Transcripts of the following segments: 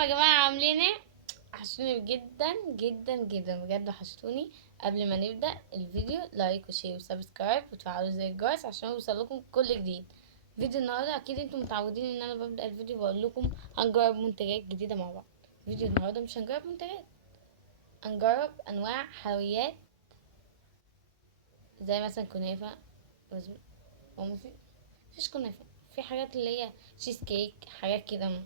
ازيكم يا جماعة عاملين ايه؟ وحشتوني جدا جدا جدا بجد وحشتوني. قبل ما نبدأ الفيديو لايك وشير وسبسكرايب وتفعلوا زي الجرس عشان يوصلكم كل جديد. فيديو النهاردة اكيد انتم متعودين ان انا ببدأ الفيديو بقول لكم هنجرب منتجات جديدة مع بعض. فيديو النهاردة مش هنجرب منتجات، هنجرب انواع حلويات زي مثلا كنافة. بس هو مفيش كنافة، في حاجات اللي هي تشيز كيك، حاجات كده.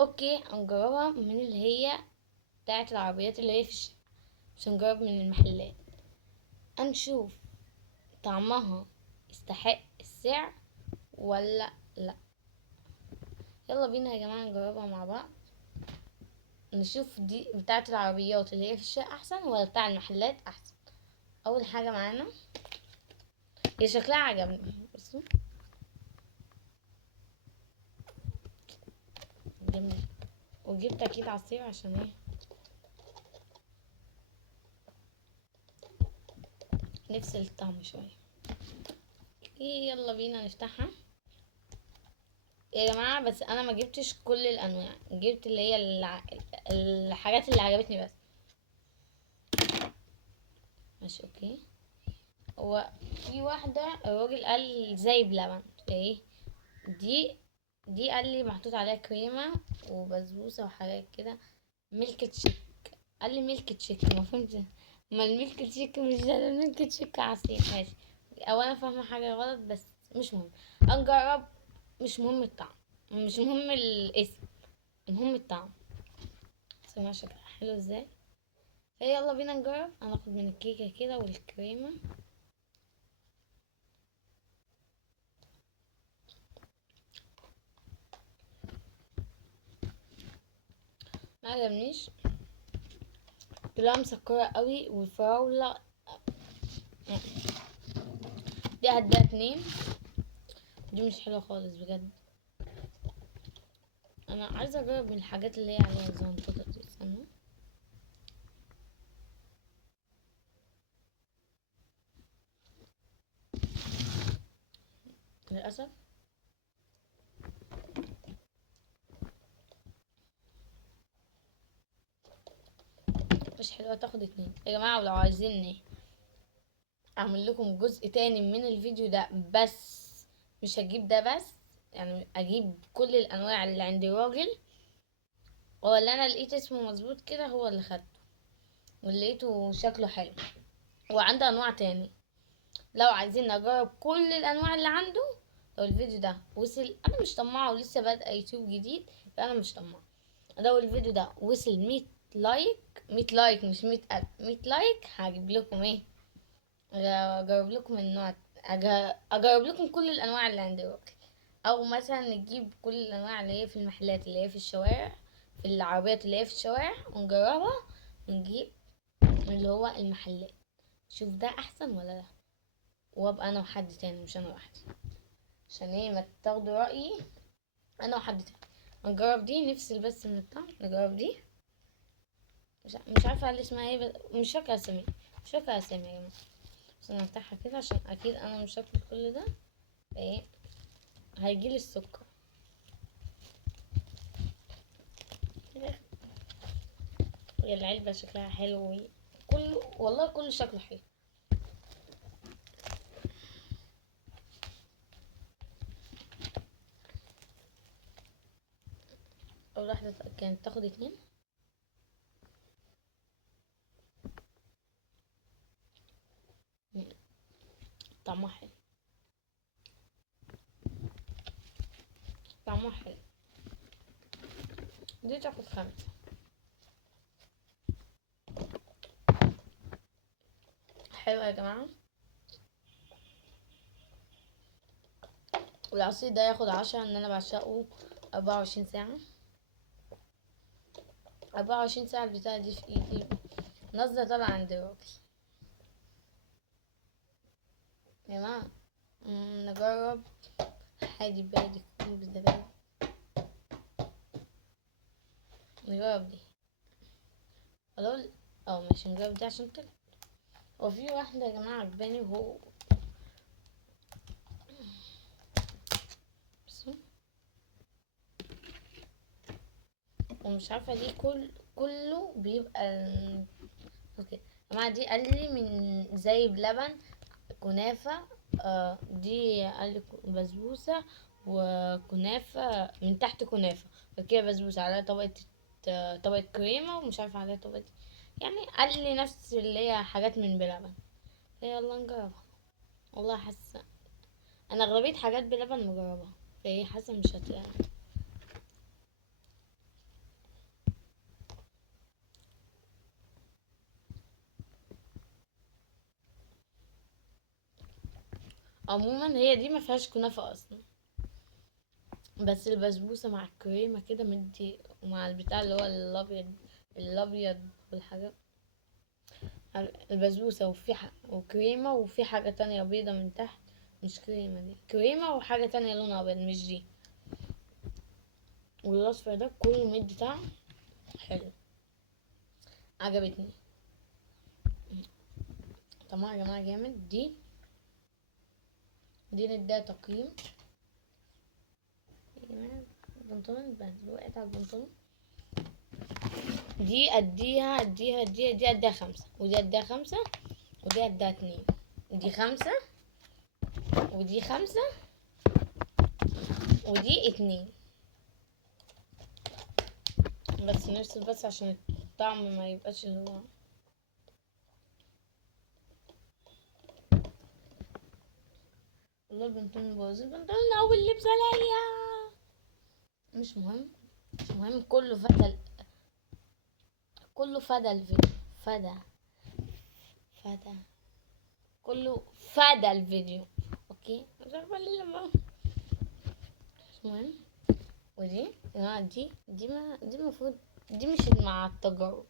اوكي هنجربها من اللي هي بتاعة العربيات اللي هي في الشارع، مش هنجرب من المحلات. هنشوف طعمها يستحق السعر ولا لا. يلا بينا يا جماعة نجربها مع بعض، نشوف دي بتاعة العربيات اللي هي في الشارع احسن ولا بتاع المحلات احسن. اول حاجة معانا هي شكلها عجبني، بصوا جميل. وجبت اكيد عصير عشان ايه نفصل الطعم شوية. ايه يلا بينا نفتحها يا جماعة. بس انا ما جبتش كل الانواع، جبت اللي هي الحاجات اللي عجبتني بس. ماشي اوكي. هو في واحدة الراجل قال زي بلبن ايه دي قال لي محطوط عليها كريمة وبسبوسة وحاجات كده. ميلك تشيك، قال لي ميلك تشيك، ما فهمتش. ما الميلك تشيك مش ده الميلك تشيك عصير. ماشي، او انا فاهمة حاجة غلط بس مش مهم، هنجرب. مش مهم الطعم، مش مهم الاسم، المهم الطعم. سمع شكلها حلو ازاي. يلا بينا نجرب. هناخد من الكيكة كده والكريمة. ما عجبنيش، طلع مسكرة قوي والفراولة دي هديها 2. دي مش حلوة خالص بجد. انا عايزة اجرب من الحاجات اللي هي عليها زنطة دي. استنى، للأسف مش حلوة، تاخد 2 يا جماعة. ولو عايزيني اعمل لكم جزء تاني من الفيديو ده بس مش هجيب ده بس، يعني اجيب كل الانواع اللي عند الراجل، هو اللي انا لقيت اسمه مظبوط كده هو اللي خدته واللي لقيته شكله حلو. وعنده انواع تاني لو عايزين نجرب كل الانواع اللي عنده. لو الفيديو ده وصل، انا مش طماعه ولسه بادئه يوتيوب جديد فانا مش طماعه. لو الفيديو ده وصل 100 لايك، 100 لايك مش 100 ألف، 100 لايك هجيب لكم ايه، اجرب لكم النوع، اجرب لكم كل الانواع اللي عندي الراجل. او مثلا نجيب كل الانواع اللي هي في المحلات اللي هي في الشوارع، في العربيات اللي هي في الشوارع ونجربها، ونجيب اللي هو المحلات، شوف ده احسن ولا ده. وابقى انا وحد تاني مش انا لوحدي، عشان ايه ما تاخدوا رايي. انا وحد تاني نجرب دي، نفصل بس من الطعم. نجرب دي، مش عارفه اللي اسمها ايه مش فاكره اسامي، مش فاكره اسامي يا جماعه. بس انا هفتحها كده عشان اكيد انا مش هاكل كل ده. ايه هيجيلي السكر. هي العلبه شكلها حلو، كله والله كله شكله حلو. اول واحده كانت تاخد 2. طعمها حلو، طعمها حلو. دي تاخد 5. حلو يا جماعه. والعصير ده ياخد 10، ان انا بعشقه 24 ساعة. 24 ساعة البتاعة دي في ايدي، نازلة طالعة عند الراجل. يا جماعة نجرب حادي بادي يكون بالزبادي. نجرب دي خلاص. اه ماشي نجرب دي عشان طلع. هو في واحدة يا جماعة عجباني وهو بس، ومش عارفه ليه كله بيبقى اوكي يا جماعه. دي قال لي من زي بلبن كنافه، دي قال لي بسبوسه وكنافه من تحت، كنافه وكده بسبوسه عليها طبقه كريمه، ومش عارفه عليها طبقه، يعني قال لي نفس اللي هي حاجات من بلبن. يلا نجربها. والله حاسه انا اغلبيه حاجات بلبن مجربها، فهي حاسه مش هتلاقي. عموما هي دي ما فيهاش كنافه اصلا، بس البسبوسه مع الكريمه كده مدي، ومع البتاع اللي هو الابيض والحاجات، البسبوسه وكريمه، وفي حاجه تانية بيضه من تحت، مش كريمه، دي كريمه وحاجه تانية لونها ابيض مش دي، والاصفر ده كله مدي طعم حلو، عجبتني طبعا يا جماعه جامد. دي نديها تقييم يا جماعه. البنطلون اتبهدل، وقعت على البنطلون. دي اديها 5، ودي اديها 5، ودي اديها 2، دي 5، ودي 5، ودي 2. بس نفصل بس عشان الطعم ما يبقاش اللي هو. والله البنطلون باظ، البنطلون اول لبس عليا. مش مهم كله فدا الفيديو، فدا فدا كله فدا الفيديو. اوكي مش عارفه ليه لما، مش مهم. ودي دي المفروض دي مش مع التجارب،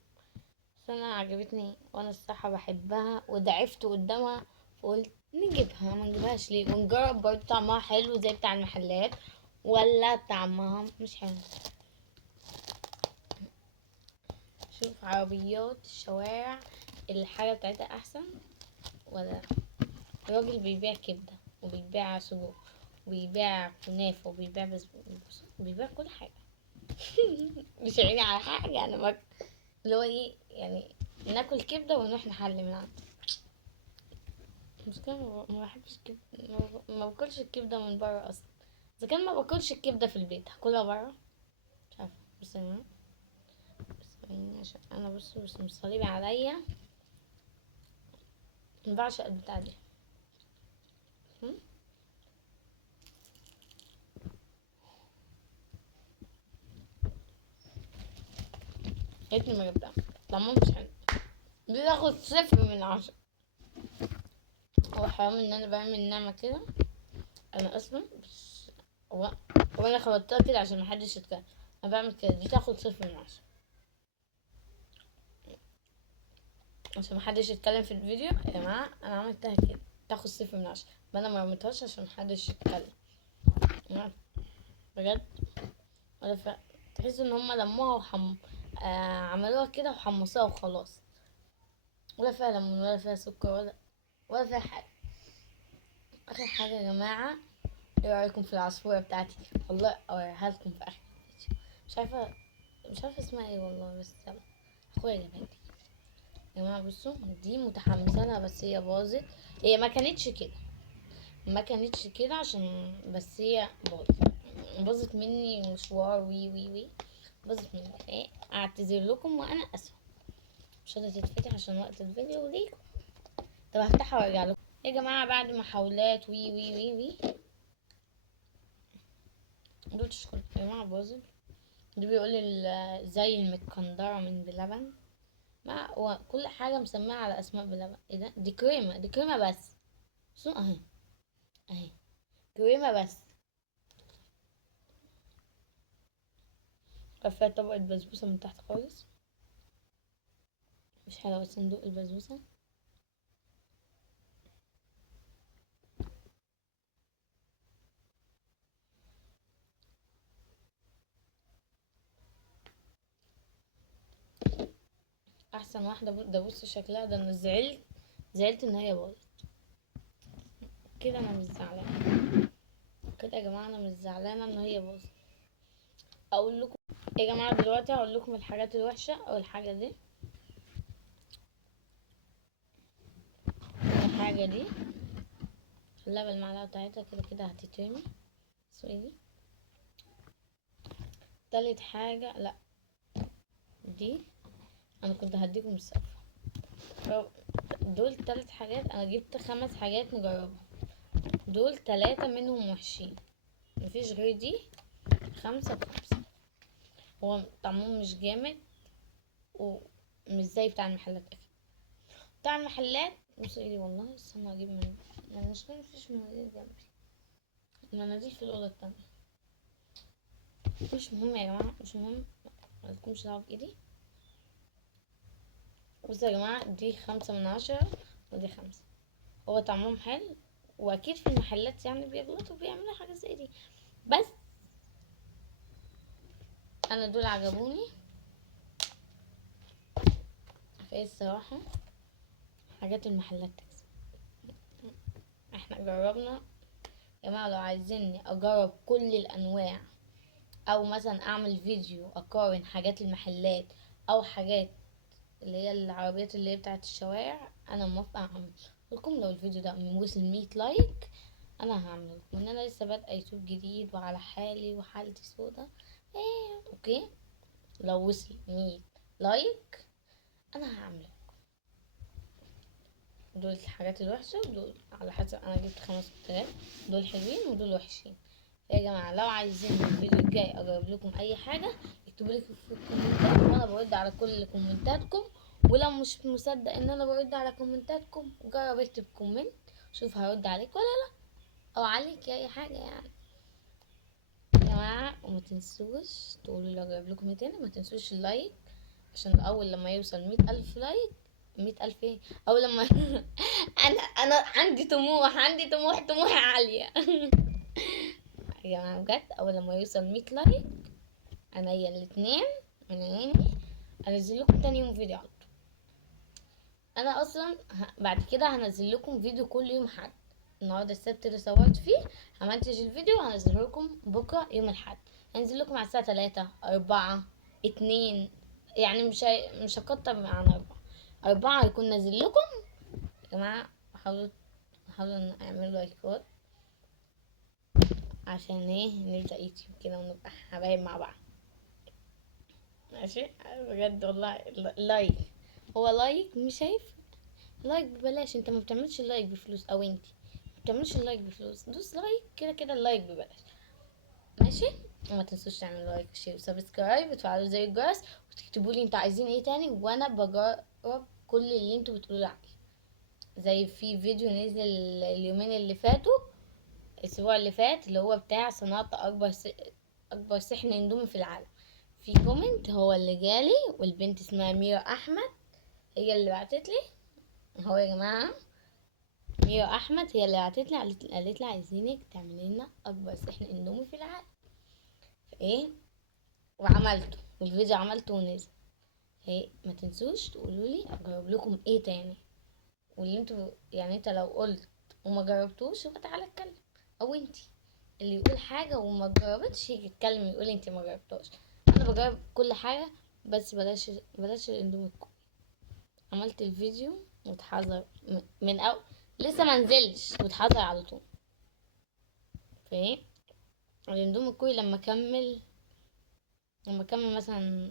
بس انا عجبتني وانا الصراحه بحبها وضعفت قدامها، فقلت نجيبها ما نجيبهاش ليه، ونجرب برضه طعمها حلو زي بتاع المحلات ولا طعمها مش حلو. شوف عربيات الشوارع الحاجه بتاعتها احسن ولا راجل بيبيع كبده وبيبيع سجق وبيبيع كنافه وبيبيع بسبوسه وبيبيع كل حاجه. مش عيني على حاجه، انا اللي هو ايه يعني، ناكل كبده ونروح نحل من عنده. المشكلة ما بحبش الكبدة، ما باكلش الكبدة من برا اصلا. اذا كان ما باكلش الكبدة في البيت هاكلها برا، مش عارفة. بس يعني عشان انا بس مش صليبي عليا، بعشق البتاع دي. هم؟ يا ريتني ما جبتها، طعمها مش حلو. دي تاخد 0 من 10. هو حرام ان انا بعمل نعمة كده، انا اصلا بس هو وانا خبطتها كده عشان محدش يتكلم. انا بعمل كده، دي تاخد 0 من 10 عشان محدش يتكلم في الفيديو. يا جماعة انا عملتها كده تاخد 0 من 10، ما انا ما رميتهاش عشان محدش يتكلم. بجد ولا تحس ان هما لموها عملوها كده وحمصوها وخلاص، ولا فيها ليمون ولا فيها سكر ولا فيها حاجة. اخر حاجة يا جماعة، ايه رأيكم في العصفورة بتاعتي؟ والله اوريها لكم في اخر الفيديو. مش عارفة اسمها ايه والله، بس يلا اخويا جابها لي. يا جماعة بصوا، دي متحمسة لها بس هي باظت. هي ما كانتش كده عشان بس هي باظت مني مشوار وي باظت مني. ايه اعتذر لكم وانا اسفة، مش قادرة تتفتح عشان وقت الفيديو ليكم. طب هفتحها وارجع لكم يا جماعة بعد محاولات وي دول شكرا يا جماعة باظت. دي بيقول زي المتكندرة من بلبن، ما هو كل حاجة مسميها على اسماء بلبن. ايه ده؟ دي كريمة بس. شو اهي كريمة بس، فيها طبقة بسبوسة من تحت خالص. مش حلوة صندوق البسبوسة. احسن واحدة ده بص شكلها، ده انا زعلت ان هي باظت كده. انا مش زعلانة كده يا جماعة، انا مش زعلانة ان هي باظت. اقول لكم يا جماعة دلوقتي هقول لكم الحاجات الوحشة او الحاجة دي. الحاجة دي خليها بالمعلقة بتاعتها كده كده هتترمي. سوري. تالت حاجة لا دي انا كنت هديكم الصفحة. دول 3 حاجات، انا جبت 5 حاجات نجربهم، دول 3 منهم وحشين، مفيش غير دي. 5 ب5. هو طعمهم مش جامد ومش زي بتاع المحلات اكيد. بتاع المحلات مش ايدي والله، استنى اجيب من المشكلة مفيش مناديل جنبي، المناديل في الأوضة التانية. مش مهم يا جماعة، مش مهم، ملكمش دعوة بإيدي. بصوا يا جماعة دي 5 من 10 ودي 5. هو طعمهم حلو واكيد في المحلات يعني بيغلطوا بيعملوا حاجة زي دي، بس انا دول عجبوني. فايه الصراحة حاجات المحلات تكسب. احنا جربنا يا جماعة، لو عايزيني اجرب كل الانواع او مثلا اعمل فيديو اقارن حاجات المحلات او حاجات اللي هي العربيات اللي هي بتاعت الشوارع، انا موافقة اعمل لكم. لو الفيديو ده وصل 100 لايك انا هعمل لكم، ان انا لسه بادئه يوتيوب جديد وعلى حالي وحالتي سودا. ايه اوكي، لو وصل 100 لايك انا هعمل. دول الحاجات الوحشة ودول على حسب، انا جبت 5 حاجات، دول حلوين ودول وحشين. يا جماعة لو عايزين الفيديو الجاي اجرب لكم اي حاجة اكتبوا لي في الكومنتات وانا برد على كل كومنتاتكم. ولو مش مصدق ان انا برد على كومنتاتكم جرب اكتب كومنت شوف هرد عليك ولا لا، او عليك اي حاجة يعني. يا جماعة وما تنسوش تقولوا لو اجرب لكم تاني، ما تنسوش اللايك عشان اول لما يوصل 100,000 لايك. 100,000 ايه؟ اول لما انا عندي طموح، طموحي عالية. يا جماعة بجد اول لما يوصل 100 لايك عينيا الاتنين من عيني انزل لكم تاني يوم فيديو على طول. انا اصلا بعد كده هنزل لكم فيديو كل يوم حد. النهارده السبت اللي صورت فيه همنتج الفيديو وهنزله لكم بكره يوم الاحد. هنزل لكم على الساعه 3 4 2 يعني مش هكتر عن 4 هيكون نازل لكم. يا جماعه حاولوا نعمل لايكات عشان ايه نبدأ يوتيوب كده ونبقى حبايب مع بعض. ماشي بجد والله. لايك، هو لايك مش شايف لايك ببلاش، انت ما بتعملش اللايك بفلوس، او انت ما بتعملش اللايك بفلوس، دوس لايك كده كده اللايك ببلاش. ماشي وما تنسوش تعملوا لايك وشير وسبسكرايب وتفعلوا زي الجرس وتكتبوا لي انتوا عايزين ايه تاني وانا بجرب كل اللي انتوا بتقولوا عليه. زي في فيديو نزل اليومين اللي فاتوا، الاسبوع اللي فات، اللي هو بتاع صناعة اكبر صحن اندومي في العالم. في كومنت هو اللي جالي والبنت اسمها ميرا احمد هي اللي بعتت لي. هو يا جماعه ميرا احمد هي اللي بعتت لي، قالت لي عايزينك تعملي لنا اكبر صحن اندومي في العالم. فايه وعملته والفيديو عملته ونزل. ايه ما تنسوش تقولوا لي اجرب لكم ايه تاني، واللي انتوا يعني انت لو قلت وما جربتوش يبقى تعالى اتكلم، او انتي اللي يقول حاجه وما جربتش يجي يتكلم يقول انتي ما جربتوش. انا بجرب كل حاجه بس بلاش الاندومي الكوري. عملت الفيديو واتحذر من أو لسه ما نزلش واتحذر على طول. فايه الاندومي الكوري لما كمل مثلا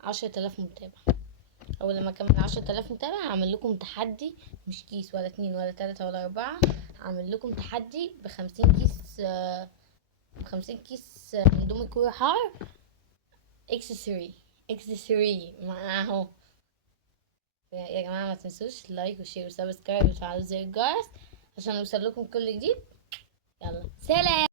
10,000 متابع، او لما كمل 10,000 متابع هعمل لكم تحدي، مش كيس ولا 2 ولا 3 ولا 4، هعمل لكم تحدي ب50 كيس اندومي كوري حار اكس 3 معاهو. يا جماعة ما تنسوش لايك وشير وسبسكرايب وتفعلوا زر الجرس عشان يوصل لكم كل جديد. يلا سلام.